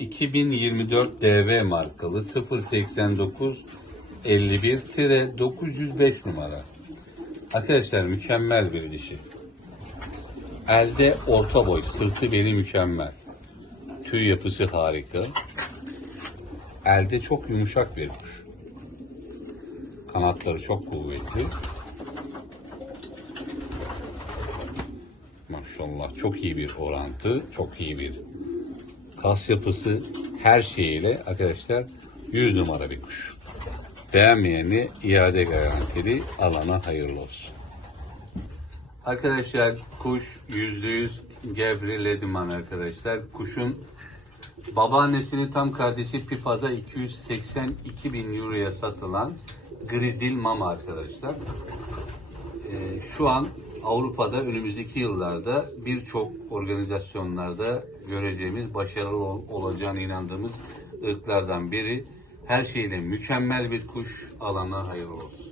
2024 DV markalı 089 51-905 numara. Arkadaşlar mükemmel bir dişi. Elde orta boy, sırtı beli mükemmel. Tüy yapısı harika. Elde çok yumuşak bir kuş. Kanatları çok kuvvetli. Maşallah çok iyi bir orantı, çok iyi bir kas yapısı, her şeyiyle arkadaşlar 100 numara bir kuş. Beğenmeyeni iade garantili, alana hayırlı olsun. Arkadaşlar kuş %100 Gebri Lediman arkadaşlar. Kuşun babaannesinin tam kardeşi Pipa'da 282 bin euroya satılan Grizil Mama arkadaşlar. Şu an Avrupa'da önümüzdeki yıllarda birçok organizasyonlarda göreceğimiz, başarılı olacağına inandığımız ırklardan biri. Her şeyle mükemmel bir kuş, alana hayırlı olsun.